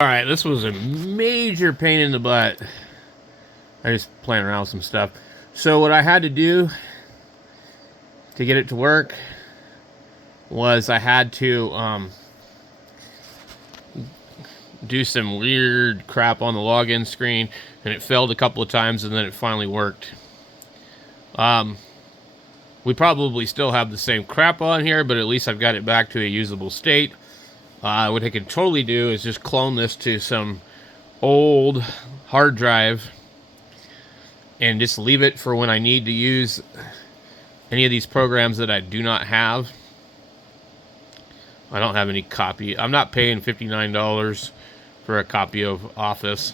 Alright, this was a major pain in the butt. I just playing around with some stuff. So what I had to do to get it to work was I had to do some weird crap on the login screen, and it failed a couple of times, and then it finally worked. We probably still have the same crap on here, but at least I've got it back to a usable state. What I can totally do is just clone this to some old hard drive and just leave it for when I need to use any of these programs that I do not have. I don't have any copy. I'm not paying $59 for a copy of Office,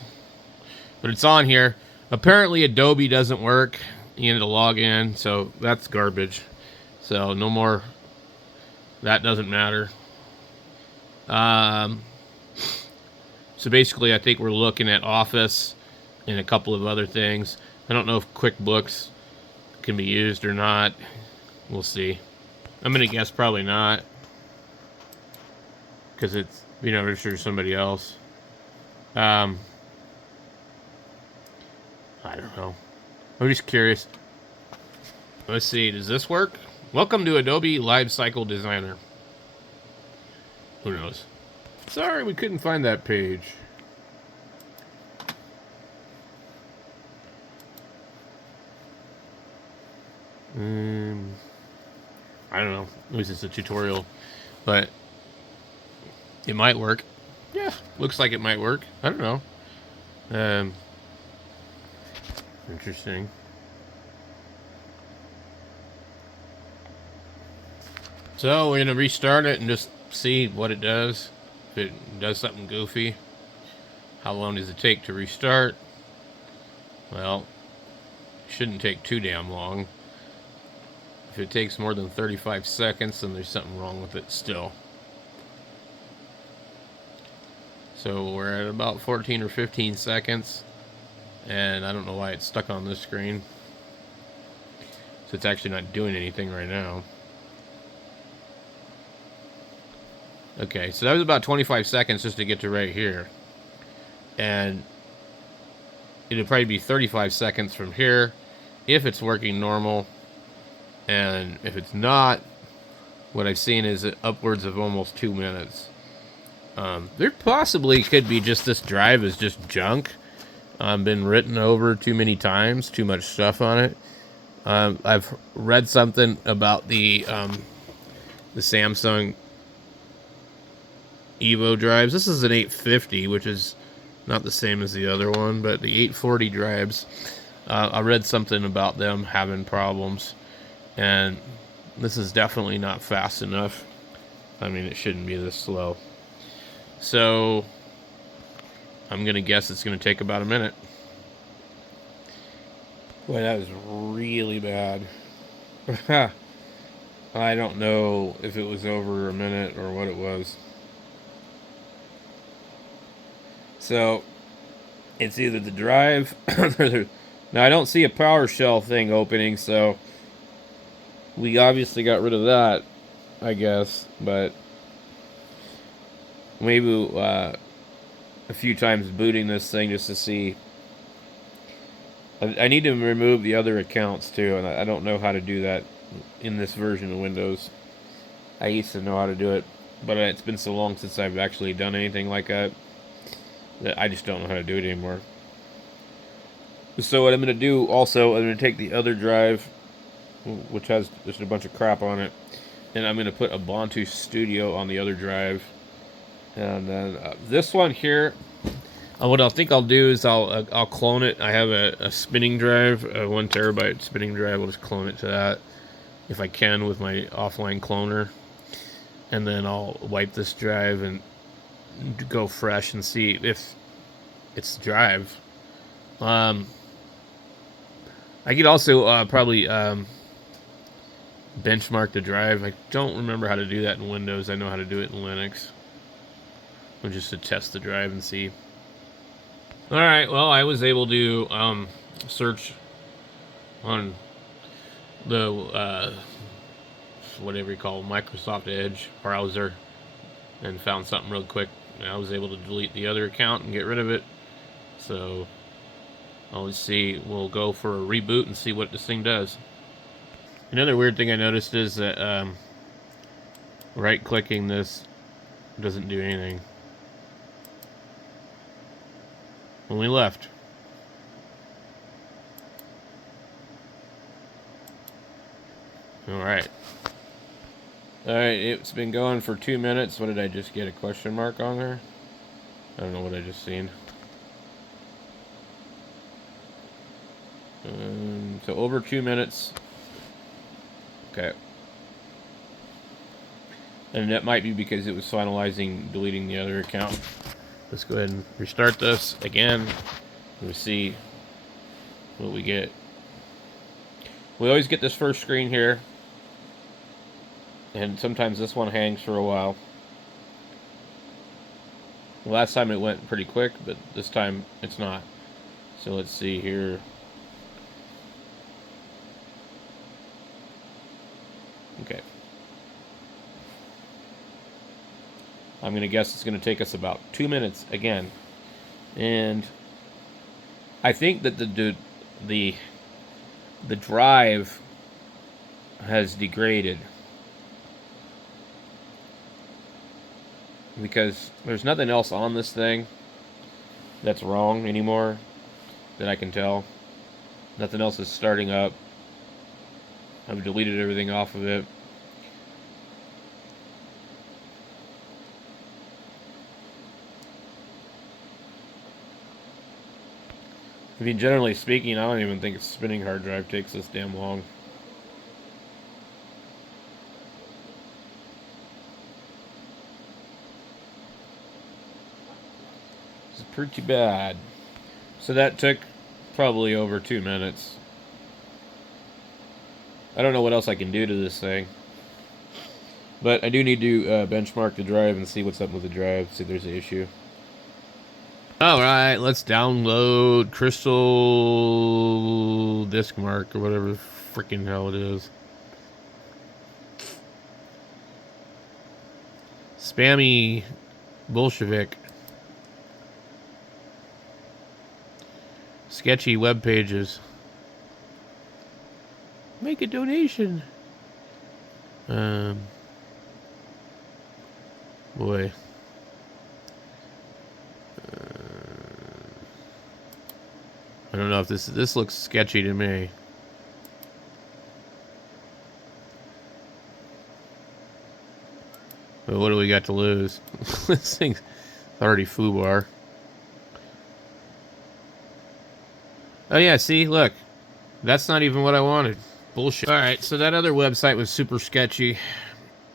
but it's on here. Apparently Adobe doesn't work. You need to log in, so that's garbage. So no more. That doesn't matter. So basically, I think we're looking at Office and a couple of other things. I don't know if QuickBooks can be used or not. We'll see. I'm gonna guess probably not, because it's registered to somebody else. I don't know. I'm just curious. Let's see. Does this work? Welcome to Adobe Lifecycle Designer. Who knows? Sorry, we couldn't find that page. I don't know. At least it's a tutorial, but it might work. Yeah, looks like it might work. I don't know. Interesting. So we're gonna restart it and just see what it does. If it does something goofy. How long does it take to restart? Well, it shouldn't take too damn long. If it takes more than 35 seconds, then there's something wrong with it still. So we're at about 14 or 15 seconds, and I don't know why it's stuck on this screen. So it's actually not doing anything right now. Okay, so that was about 25 seconds just to get to right here. And it'll probably be 35 seconds from here if it's working normal. And if it's not, what I've seen is upwards of almost 2 minutes. There possibly could be just this drive is just junk. Been written over too many times, too much stuff on it. I've read something about the Samsung Evo drives. This is an 850, which is not the same as the other one, but the 840 drives, I read something about them having problems, and this is definitely not fast enough. I mean, it shouldn't be this slow. So I'm gonna guess it's gonna take about a minute. Boy, that was really bad. I don't know if it was over a minute or what it was. So it's either the drive. Now I don't see a PowerShell thing opening, so we obviously got rid of that, I guess. But maybe a few times booting this thing just to see. I need to remove the other accounts too, and I don't know how to do that in this version of Windows. I used to know how to do it, but it's been so long since I've actually done anything like that I just don't know how to do it anymore. So what I'm going to do also, I'm going to take the other drive, which has just a bunch of crap on it, and I'm going to put a Ubuntu Studio on the other drive. And then this one here, what I think I'll do is I'll clone it. I have a spinning drive, a 1 terabyte spinning drive. I'll just clone it to that if I can with my offline cloner. And then I'll wipe this drive and go fresh and see if it's the drive. I could also probably benchmark the drive. I don't remember how to do that in Windows. I know how to do it in Linux. Or just to test the drive and see. Alright, well, I was able to search on the whatever you call it, Microsoft Edge browser, and found something real quick. And I was able to delete the other account and get rid of it. So let's see. We'll go for a reboot and see what this thing does. Another weird thing I noticed is that right-clicking this doesn't do anything. When we left. Alright. Alright, it's been going for 2 minutes. What did I just get? A question mark on there? I don't know what I just seen. So over 2 minutes. Okay. And that might be because it was finalizing deleting the other account. Let's go ahead and restart this again. Let's see what we get. We always get this first screen here. And sometimes this one hangs for a while. Last time it went pretty quick, but this time it's not. So let's see here. Okay. I'm going to guess it's going to take us about 2 minutes again. And I think that the drive has degraded. Because there's nothing else on this thing that's wrong anymore that I can tell. Nothing else is starting up. I've deleted everything off of it. I mean, generally speaking, I don't even think a spinning hard drive takes this damn long. Pretty bad. So that took probably over 2 minutes. I don't know what else I can do to this thing. But I do need to benchmark the drive and see what's up with the drive, see if there's an issue. Alright, let's download Crystal Disk Mark or whatever freaking hell it is. Spammy Bolshevik. Sketchy web pages. Make a donation. Boy. I don't know if this looks sketchy to me. But what do we got to lose? This thing's already foobar. Oh yeah, see, look. That's not even what I wanted. Bullshit. Alright, so that other website was super sketchy.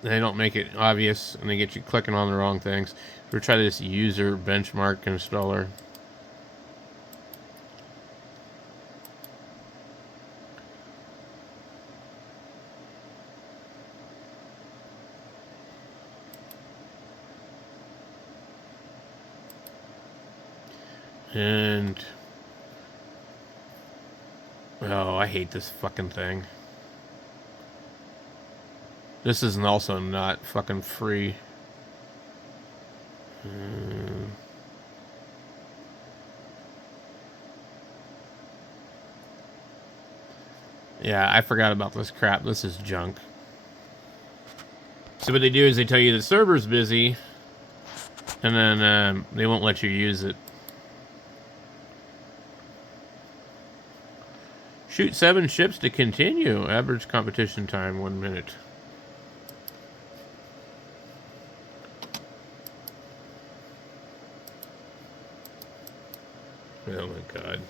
They don't make it obvious, and they get you clicking on the wrong things. We'll try this user benchmark installer. And oh, I hate this fucking thing. This is also not fucking free. Yeah, I forgot about this crap. This is junk. So what they do is they tell you the server's busy, and then they won't let you use it. Shoot 7 ships to continue. Average competition time 1 minute. Oh my god.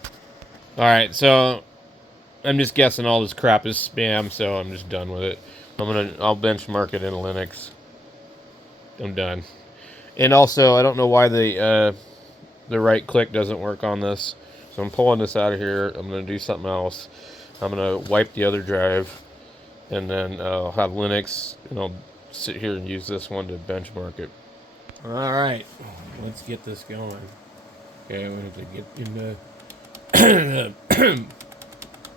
Alright, so I'm just guessing all this crap is spam, so I'm just done with it. I'll benchmark it in Linux. I'm done. And also, I don't know why the right click doesn't work on this. So I'm pulling this out of here. I'm going to do something else. I'm going to wipe the other drive, and then I'll have Linux, and I'll sit here and use this one to benchmark it. Alright, let's get this going. Okay, we have to get into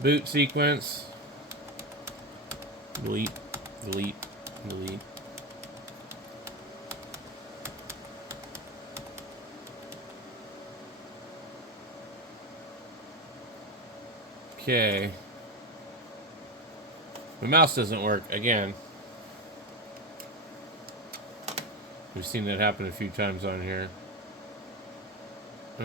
boot sequence. Delete, delete, delete. Okay. My mouse doesn't work again. We've seen that happen a few times on here. I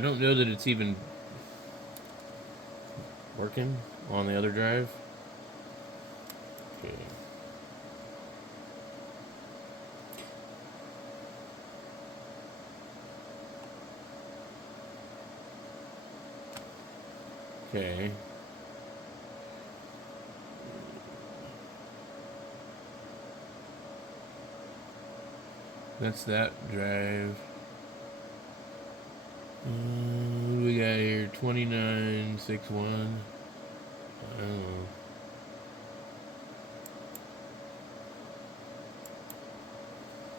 don't know that it's even working on the other drive. Okay. Okay. That's that drive. What do we got here? 2961. I don't know.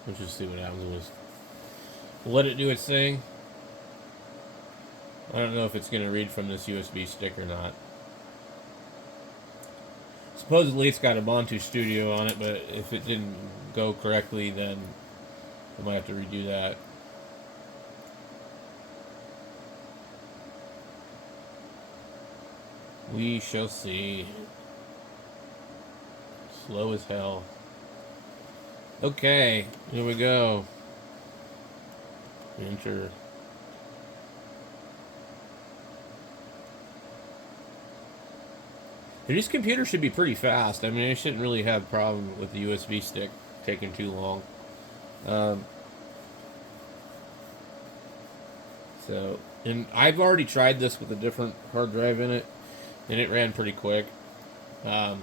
Let's just see what happens. We'll let it do its thing. I don't know if it's going to read from this USB stick or not. Supposedly it's got a Ubuntu Studio on it, but if it didn't go correctly, then I might have to redo that. We shall see. Slow as hell. Okay, here we go. Enter. This computer should be pretty fast. I mean, it shouldn't really have a problem with the USB stick taking too long. And I've already tried this with a different hard drive in it, and it ran pretty quick. But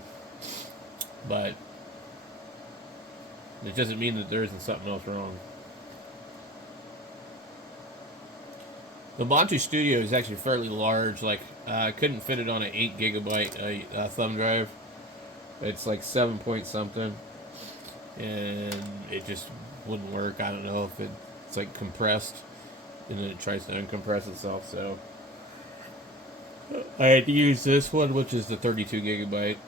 it doesn't mean that there isn't something else wrong. The Ubuntu Studio is actually fairly large. Like, I couldn't fit it on an 8 gigabyte thumb drive. It's like 7 point something, and it just wouldn't work. I don't know if it's like compressed, and then it tries to uncompress itself. So I had to use this one, which is the 32 gigabyte.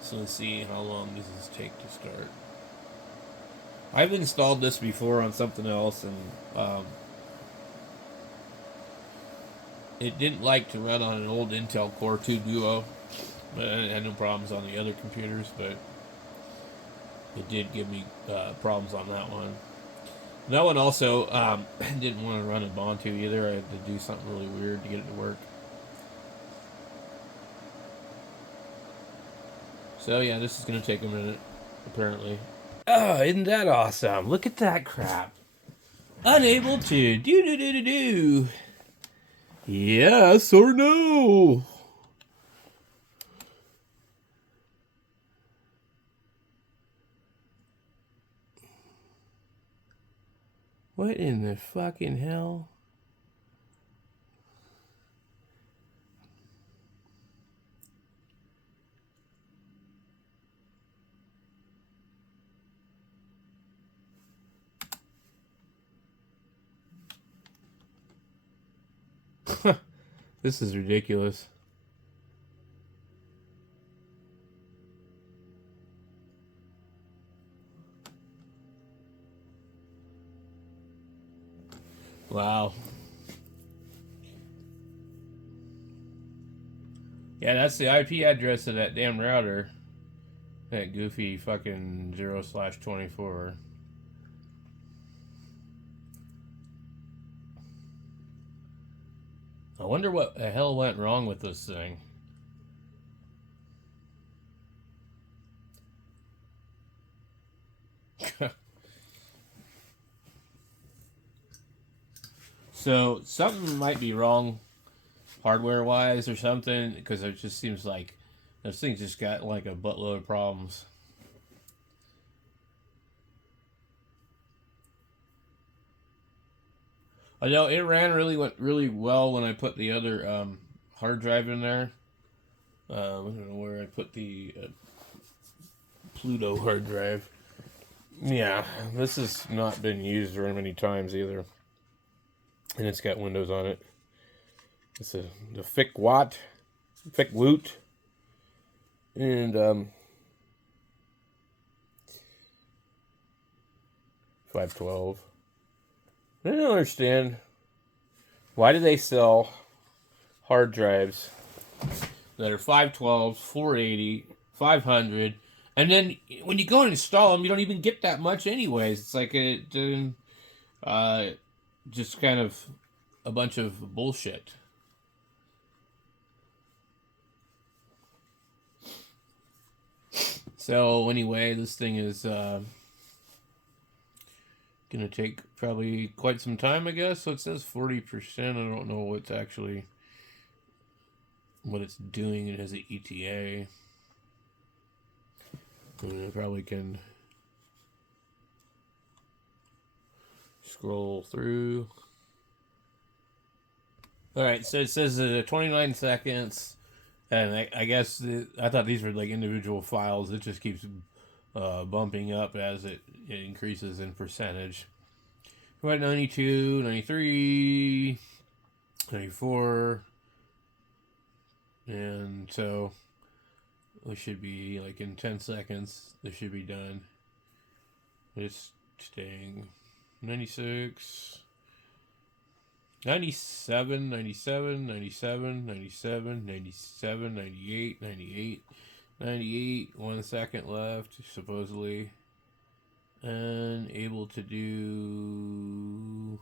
So let's see how long does this take to start. I've installed this before on something else, and it didn't like to run on an old Intel Core 2 Duo, but it had no problems on the other computers, but it did give me problems on that one. That one also didn't want to run Ubuntu either. I had to do something really weird to get it to work. So yeah, this is going to take a minute, apparently. Oh, isn't that awesome? Look at that crap. Unable to do. Yes or no? What in the fucking hell? This is ridiculous. Wow. Yeah, that's the IP address of that damn router. That goofy fucking 0/24. I wonder what the hell went wrong with this thing. So something might be wrong hardware wise or something, because it just seems like this thing just got like a buttload of problems. I know it went really well when I put the other hard drive in there. I don't know where I put the Pluto hard drive. Yeah, this has not been used very many times either, and it's got Windows on it. It's the Fick Woot, and 512. I don't understand. Why do they sell hard drives that are 512, 480, 500, and then when you go and install them, you don't even get that much anyways. It's like just kind of a bunch of bullshit. So anyway, this thing is gonna take probably quite some time, I guess. So it says 40%. I don't know what it's doing. It has an ETA. I probably can scroll through. All right, so it says 29 seconds, and I guess I thought these were like individual files. It just keeps bumping up as it increases in percentage. We're at 92, 93, 94, and so we should be like in 10 seconds. This should be done. It's staying 96. 97, 97, 97, 97, 97, 98, 98, 98. 1 second left, supposedly. And able to do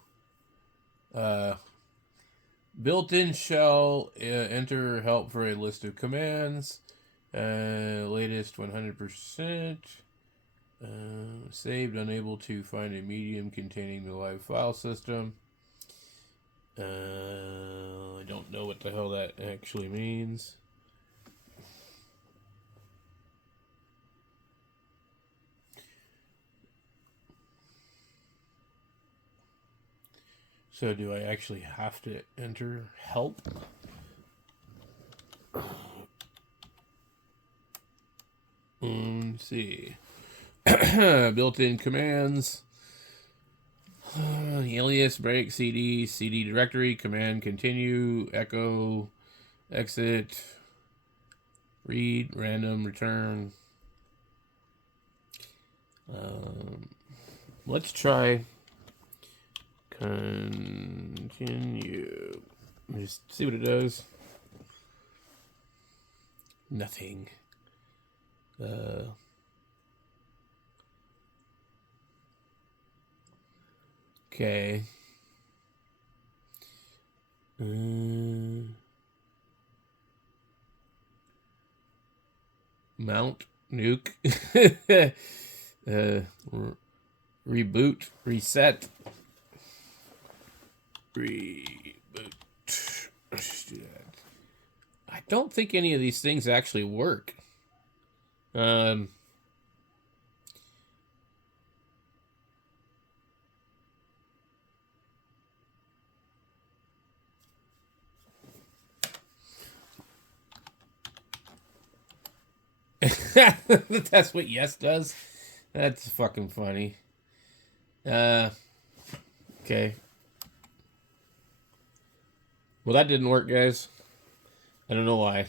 built-in shell, enter help for a list of commands. Latest 100%. Saved, unable to find a medium containing the live file system. I don't know what the hell that actually means. So do I actually have to enter help? Let's see. Built-in commands. Alias, break, CD directory, command, continue, echo, exit, read, random, return. Let's try continue. Just see what it does. Nothing. Okay. Mount nuke. Reboot. Reset. Reboot. Let's do that. I don't think any of these things actually work. That's what yes does. That's fucking funny. Okay. Well, that didn't work, guys. I don't know why.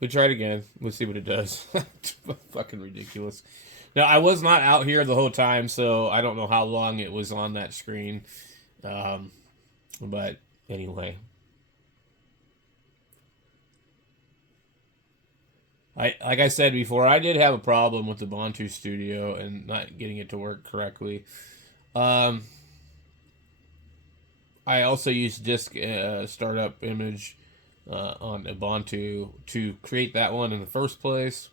We'll try it again. We'll see what it does. Fucking ridiculous. Now, I was not out here the whole time, so I don't know how long it was on that screen. But anyway. Like I said before, I did have a problem with the Ubuntu Studio and not getting it to work correctly. I also used disk startup image on Ubuntu to create that one in the first place.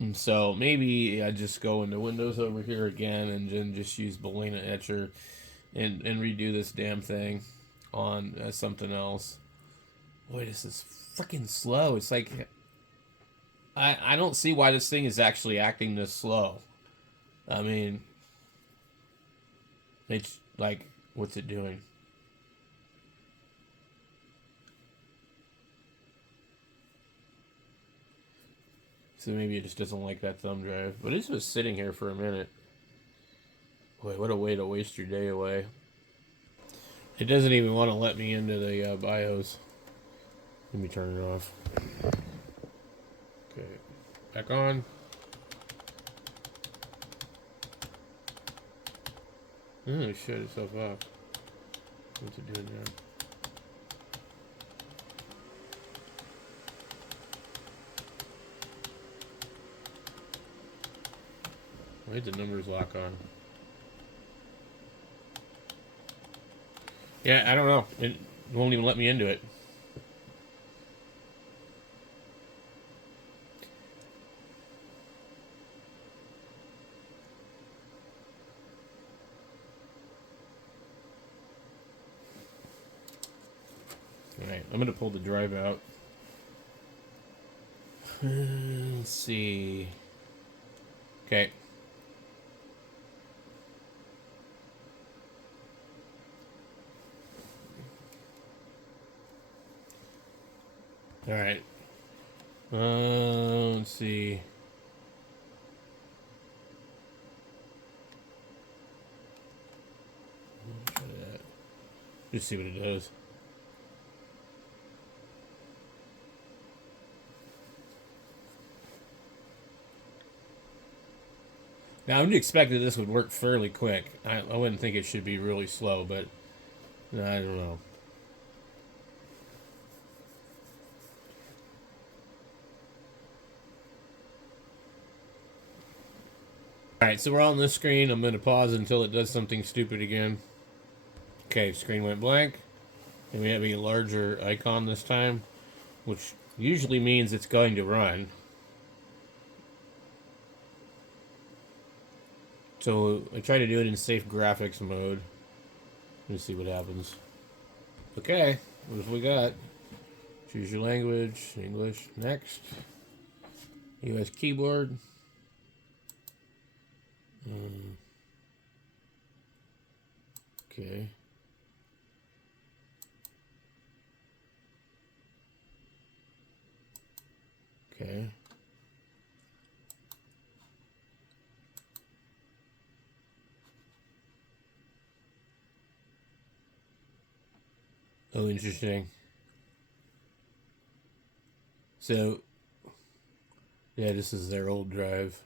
And so maybe I just go into Windows over here again and then just use Balena Etcher and redo this damn thing on something else. Boy, this is freaking slow. It's like I don't see why this thing is actually acting this slow. I mean, it's like, what's it doing? So maybe it just doesn't like that thumb drive. But it's just sitting here for a minute. Boy, what a way to waste your day away. It doesn't even want to let me into the BIOS. Let me turn it off. Okay. Back on. Oh, shut itself off. What's it doing now? Why did the numbers lock on? Yeah, I don't know. It won't even let me into it. Alright, I'm going to pull the drive out. Let's see. Okay. Alright. Let's see. Try that. Just see what it does. Now, I would expect that this would work fairly quick. I wouldn't think it should be really slow, but I don't know. Alright, so we're on this screen. I'm going to pause until it does something stupid again. Okay, screen went blank. And we have a larger icon this time, which usually means it's going to run. So I try to do it in safe graphics mode. Let's see what happens. Okay, what have we got? Choose your language, English, next. US keyboard. Okay. Okay. Oh, interesting. So, yeah, this is their old drive.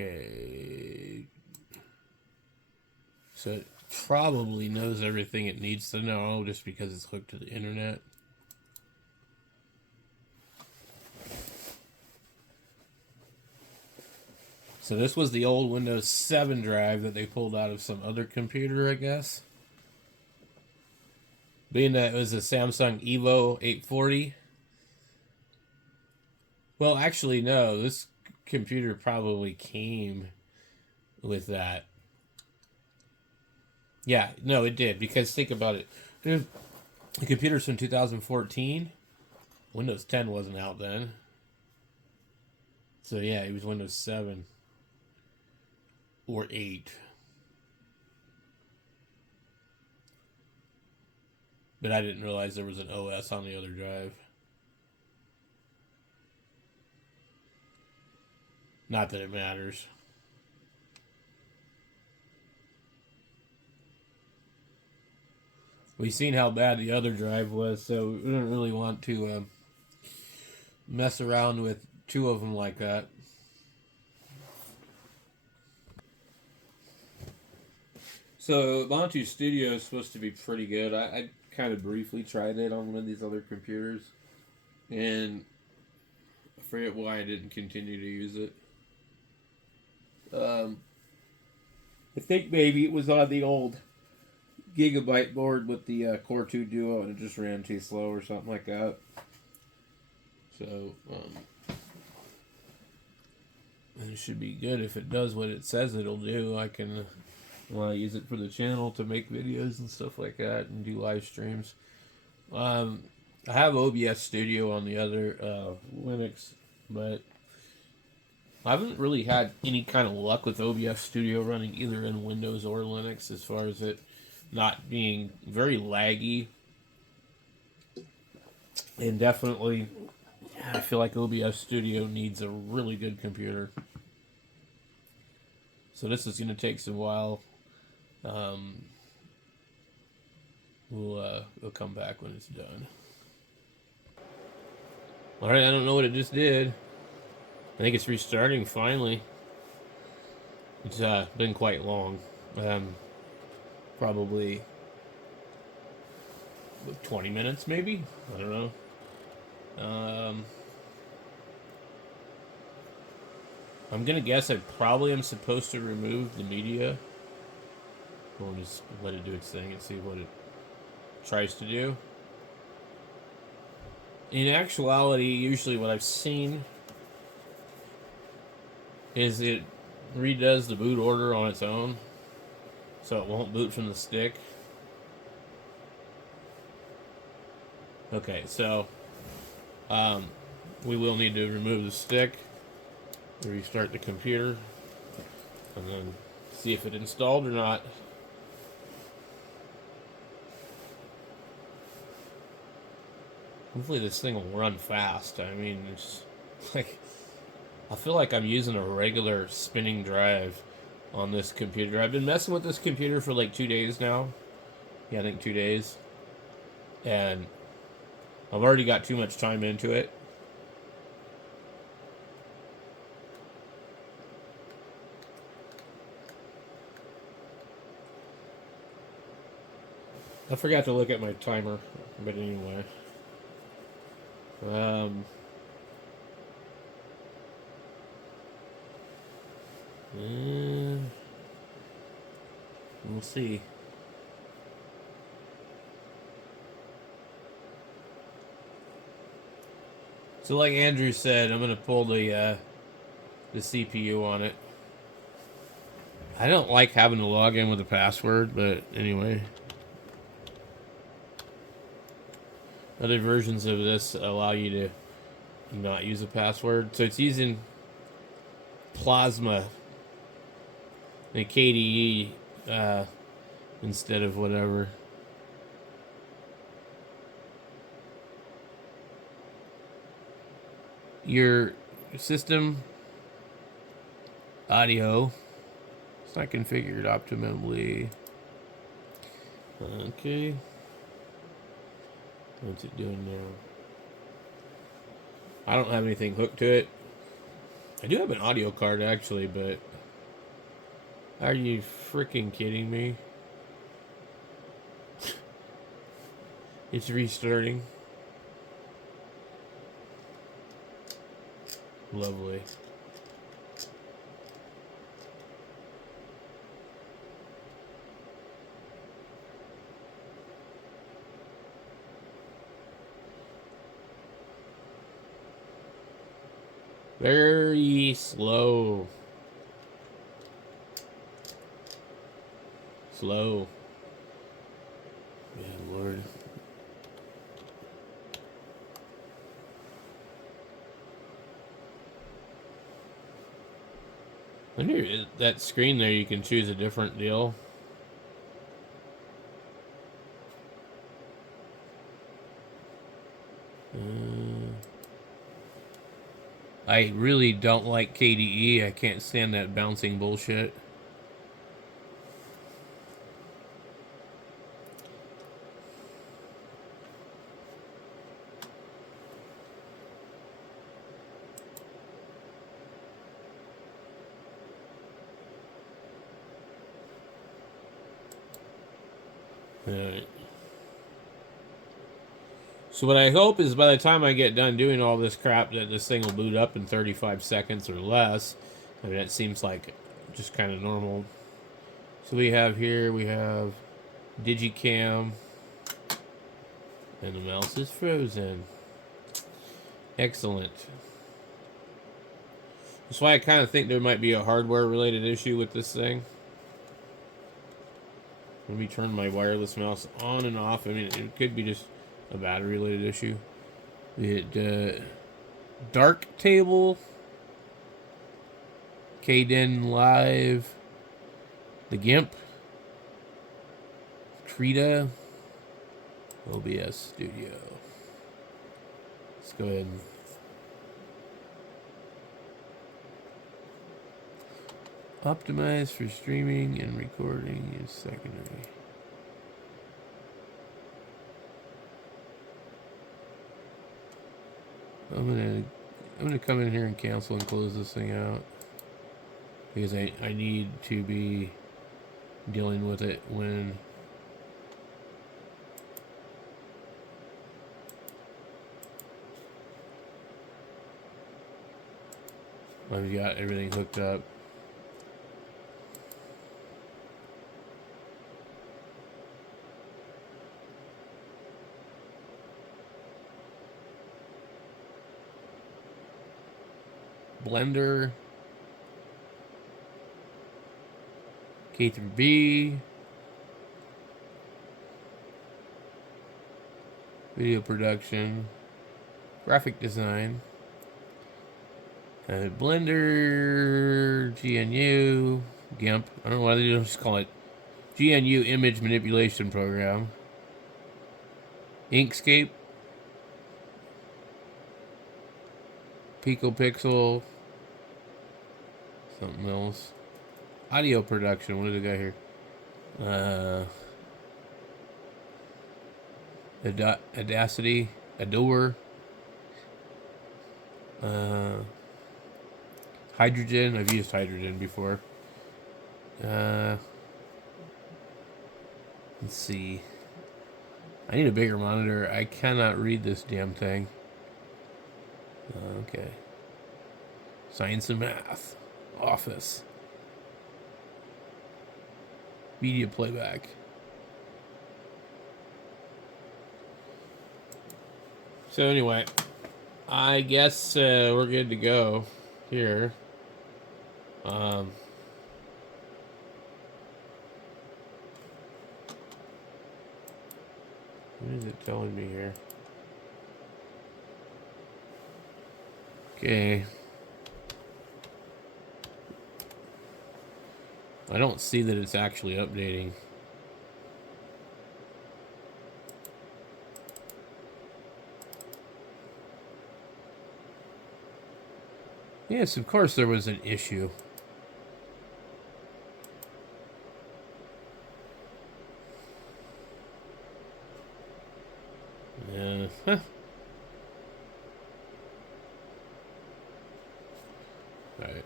Okay. So it probably knows everything it needs to know just because it's hooked to the internet. So this was the old Windows 7 drive that they pulled out of some other computer, I guess. Being that it was a Samsung Evo 840. Well, actually, no. This computer probably came with that. Yeah, no, it did. Because think about it. The computer's from 2014. Windows 10 wasn't out then. So yeah, it was Windows 7 or 8. But I didn't realize there was an OS on the other drive. Not that it matters. We've seen how bad the other drive was, so we don't really want to mess around with two of them like that. So Ubuntu Studio is supposed to be pretty good. I kind of briefly tried it on one of these other computers, and I forget why I didn't continue to use it. I think maybe it was on the old Gigabyte board with the Core 2 Duo, and it just ran too slow or something like that. So, it should be good if it does what it says it'll do. I can use it for the channel to make videos and stuff like that and do live streams. I have OBS Studio on the other Linux, but I haven't really had any kind of luck with OBS Studio running either in Windows or Linux as far as it not being very laggy. And definitely, I feel like OBS Studio needs a really good computer. So this is going to take some while. Um, we'll come back when it's done. All right, I don't know what it just did. I think it's restarting finally. It's been quite long. Probably 20 minutes, maybe? I don't know. I'm gonna guess I probably am supposed to remove the media. We'll just let it do its thing and see what it tries to do. In actuality, usually what I've seen is it redoes the boot order on its own, so it won't boot from the stick. Okay, so we will need to remove the stick, restart the computer, and then see if it installed or not. Hopefully this thing will run fast. I mean, it's like, I feel like I'm using a regular spinning drive on this computer. I've been messing with this computer for like 2 days now. Yeah, I think 2 days. And I've already got too much time into it. I forgot to look at my timer, but anyway. We'll see. So, like Andrew said, I'm gonna pull the CPU on it. I don't like having to log in with a password, but anyway. Other versions of this allow you to not use a password. So it's using Plasma and KDE instead of whatever. Your system audio, it's not configured optimally. Okay. What's it doing now? I don't have anything hooked to it. I do have an audio card actually, but are you freaking kidding me? It's restarting. Lovely. Very slow. Slow. Yeah, Lord. Under that screen there, you can choose a different deal. I really don't like KDE. I can't stand that bouncing bullshit. Alright. So what I hope is by the time I get done doing all this crap that this thing will boot up in 35 seconds or less. I mean, that seems like just kind of normal. So we have here, we have Digicam. And the mouse is frozen. Excellent. That's why I kind of think there might be a hardware-related issue with this thing. Let me turn my wireless mouse on and off. I mean, it could be just a battery-related issue. It Dark Table. Kden Live, the GIMP, Trita, OBS Studio. Let's go ahead and optimize for streaming and recording is secondary. I'm gonna come in here and cancel and close this thing out because I need to be dealing with it when I've got everything hooked up. Blender, K through B, video production, graphic design, Blender, GNU, GIMP. I don't know why they don't just call it GNU Image Manipulation Program, Inkscape, PicoPixel, something else. Audio production. What did I got here? Audacity, Adore, Hydrogen. I've used Hydrogen before. Let's see. I need a bigger monitor. I cannot read this damn thing. Okay. Science and Math. Office. Media playback. So anyway, I guess we're good to go here. What is it telling me here? Okay. I don't see that it's actually updating. Yes, of course there was an issue. Huh. Alright.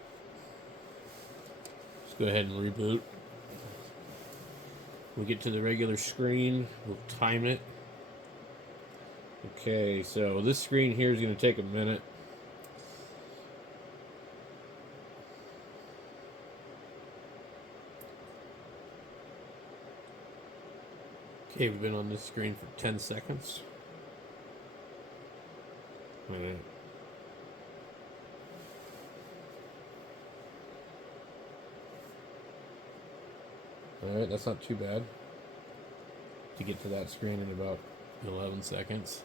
Let's go ahead and reboot. We'll get to the regular screen. We'll time it. Okay, so this screen here is going to take a minute. Okay, we've been on this screen for 10 seconds. Alright. Alright, that's not too bad. To get to that screen in about 11 seconds.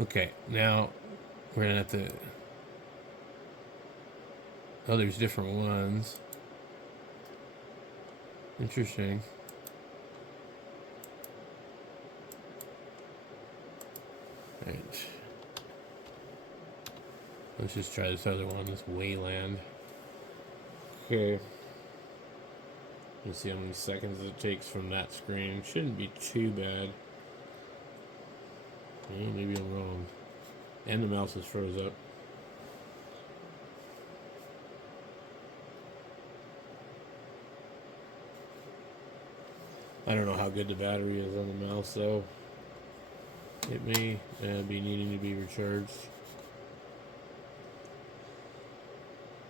Okay, now we're gonna have to. Oh, there's different ones. Interesting. Right. Let's just try this other one, this Wayland. Okay. Let's see how many seconds it takes from that screen. Shouldn't be too bad. Oh, maybe I'm wrong. And the mouse is froze up. I don't know how good the battery is on the mouse, though. It may be needing to be recharged.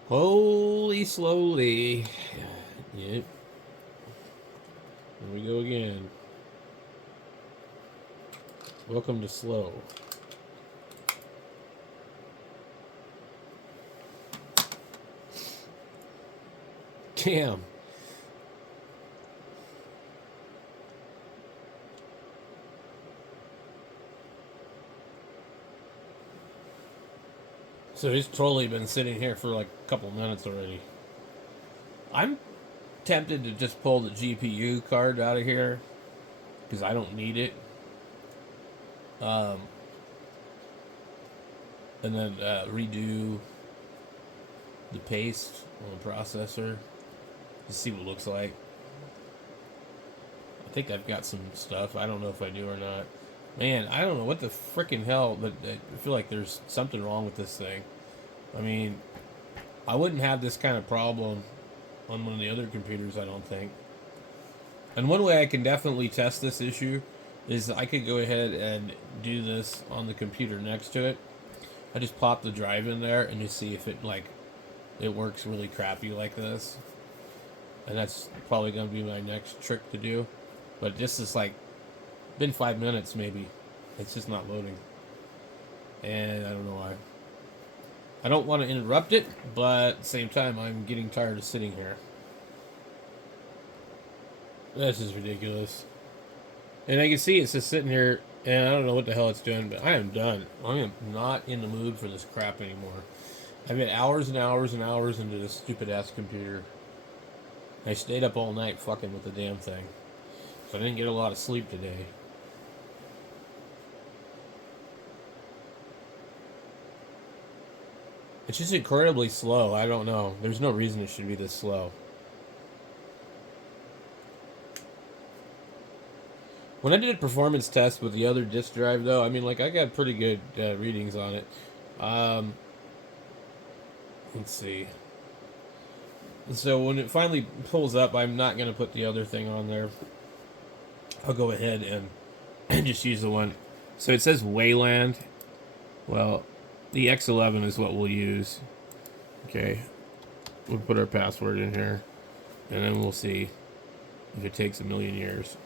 Holy slowly. Yep. Here we go again. Welcome to slow. Damn. So he's totally been sitting here for like a couple minutes already. I'm tempted to just pull the GPU card out of here because I don't need it. Um, and then redo the paste on the processor to see what it looks like. I think I've got some stuff. I don't know if I do or not. Man, I don't know what the freaking hell, but I feel like there's something wrong with this thing. I mean, I wouldn't have this kind of problem on one of the other computers, I don't think. And one way I can definitely test this issue is I could go ahead and do this on the computer next to it. I just pop the drive in there and just see if it works really crappy like this. And that's probably going to be my next trick to do. But this is like, been 5 minutes maybe. It's just not loading. And I don't know why. I don't want to interrupt it, but at the same time, I'm getting tired of sitting here. This is ridiculous. And I can see it's just sitting here, and I don't know what the hell it's doing, but I am done. I am not in the mood for this crap anymore. I've been hours and hours and hours into this stupid-ass computer. I stayed up all night fucking with the damn thing. So I didn't get a lot of sleep today. It's just incredibly slow. I don't know. There's no reason it should be this slow. When I did a performance test with the other disk drive, though, I mean, like, I got pretty good readings on it. Let's see. So when it finally pulls up, I'm not going to put the other thing on there. I'll go ahead and just use the one. So it says Wayland. Well, the X11 is what we'll use. Okay. We'll put our password in here. And then we'll see if it takes a million years.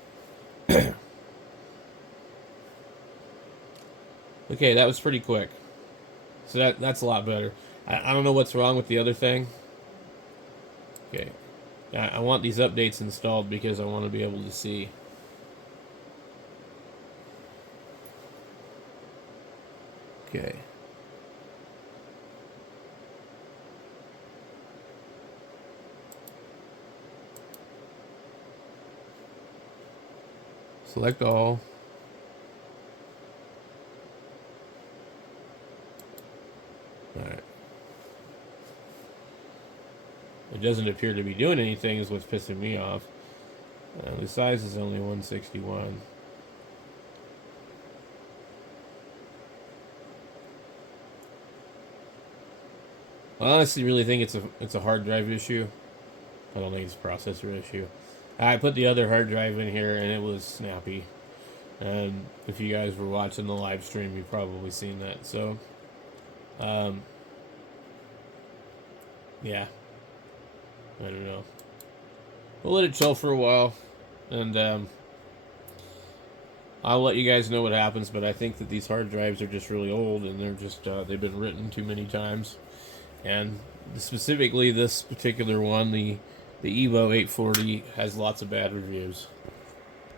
Okay, that was pretty quick. So that's a lot better. I don't know what's wrong with the other thing. Okay. I want these updates installed because I want to be able to see. Okay. Select all. Alright. It doesn't appear to be doing anything is what's pissing me off. The size is only 161. I honestly really think it's a hard drive issue. I don't think it's a processor issue. I put the other hard drive in here and it was snappy. And if you guys were watching the live stream, you've probably seen that. So, yeah. I don't know. We'll let it chill for a while. And, I'll let you guys know what happens. But I think that these hard drives are just really old. And they're just, they've been written too many times. And specifically this particular one, the Evo 840, has lots of bad reviews.